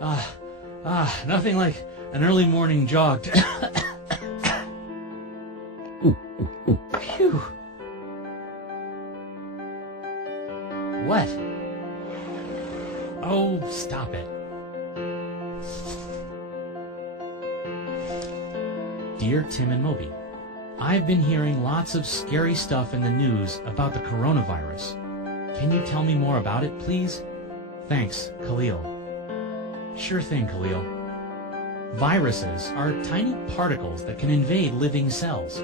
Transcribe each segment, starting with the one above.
Nothing like an early morning jog to Phew. What? Oh, stop it. Dear Tim and Moby, I've been hearing lots of scary stuff in the news about the coronavirus. Can you tell me more about it, please? Thanks, Khalil. Sure thing, Khalil. Viruses are tiny particles that can invade living cells.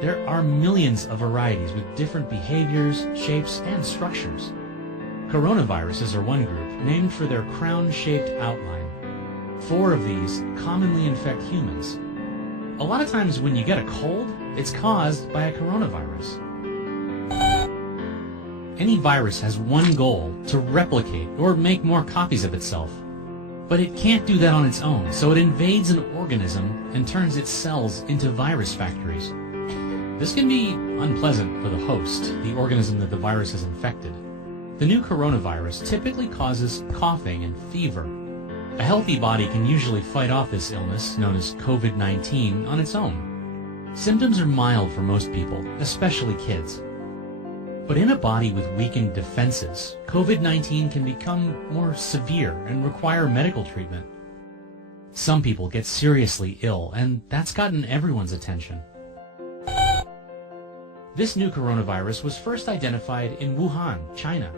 There are millions of varieties with different behaviors, shapes, and structures. Coronaviruses are one group, named for their crown-shaped outline. 4 of these commonly infect humans. A lot of times when you get a cold, it's caused by a coronavirus. Any virus has one goal: to replicate or make more copies of itself. But it can't do that on its own, so it invades an organism and turns its cells into virus factories. This can be unpleasant for the host, the organism that the virus has infected. The new coronavirus typically causes coughing and fever. A healthy body can usually fight off this illness, known as COVID-19, on its own. Symptoms are mild for most people, especially kids. But in a body with weakened defenses, COVID-19 can become more severe and require medical treatment. Some people get seriously ill, and that's gotten everyone's attention. This new coronavirus was first identified in Wuhan, China.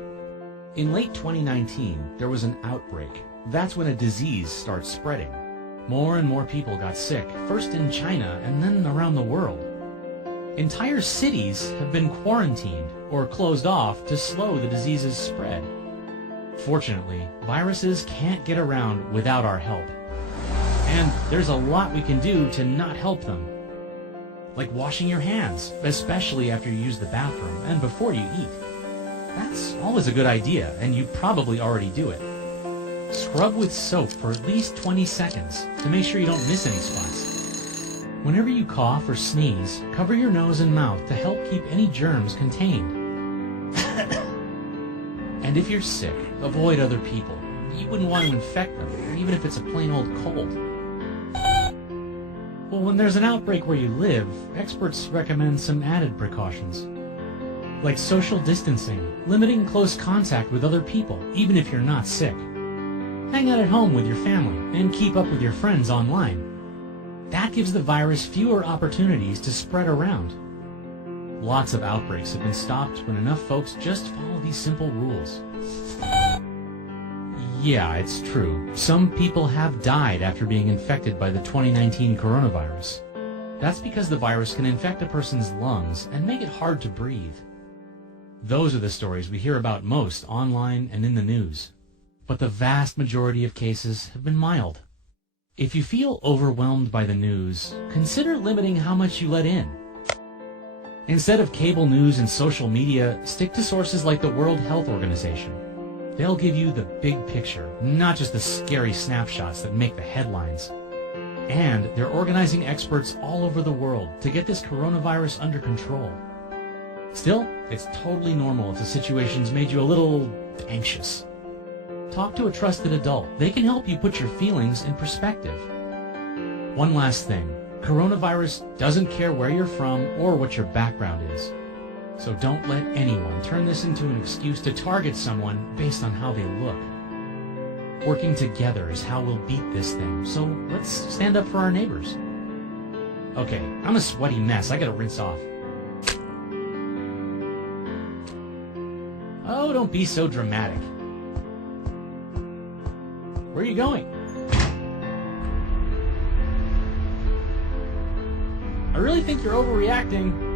In late 2019, there was an outbreak. That's when a disease starts spreading. More and more people got sick, first in China and then around the world. Entire cities have been quarantined or closed off to slow the disease's spread. Fortunately, viruses can't get around without our help. And there's a lot we can do to not help them. Like washing your hands, especially after you use the bathroom and before you eat. That's always a good idea, and you probably already do it. Scrub with soap for at least 20 seconds to make sure you don't miss any spots. Whenever you cough or sneeze, cover your nose and mouth to help keep any germs contained. And if you're sick, avoid other people. You wouldn't want to infect them, even if it's a plain old cold. Well, when there's an outbreak where you live, experts recommend some added precautions. Like social distancing, limiting close contact with other people, even if you're not sick. Hang out at home with your family, and keep up with your friends online. That gives the virus fewer opportunities to spread around. Lots of outbreaks have been stopped when enough folks just follow these simple rules. Yeah, it's true. Some people have died after being infected by the 2019 coronavirus. That's because the virus can infect a person's lungs and make it hard to breathe. Those are the stories we hear about most online and in the news. But the vast majority of cases have been mild. If you feel overwhelmed by the news, consider limiting how much you let in. Instead of cable news and social media, stick to sources like the World Health Organization. They'll give you the big picture, not just the scary snapshots that make the headlines. And they're organizing experts all over the world to get this coronavirus under control. Still, it's totally normal if the situation's made you a little anxious. Talk to a trusted adult. They can help you put your feelings in perspective. One last thing. Coronavirus doesn't care where you're from or what your background is. So don't let anyone turn this into an excuse to target someone based on how they look. Working together is how we'll beat this thing, so let's stand up for our neighbors. Okay, I'm a sweaty mess. I gotta rinse off. Oh, don't be so dramatic. Where are you going? I really think you're overreacting.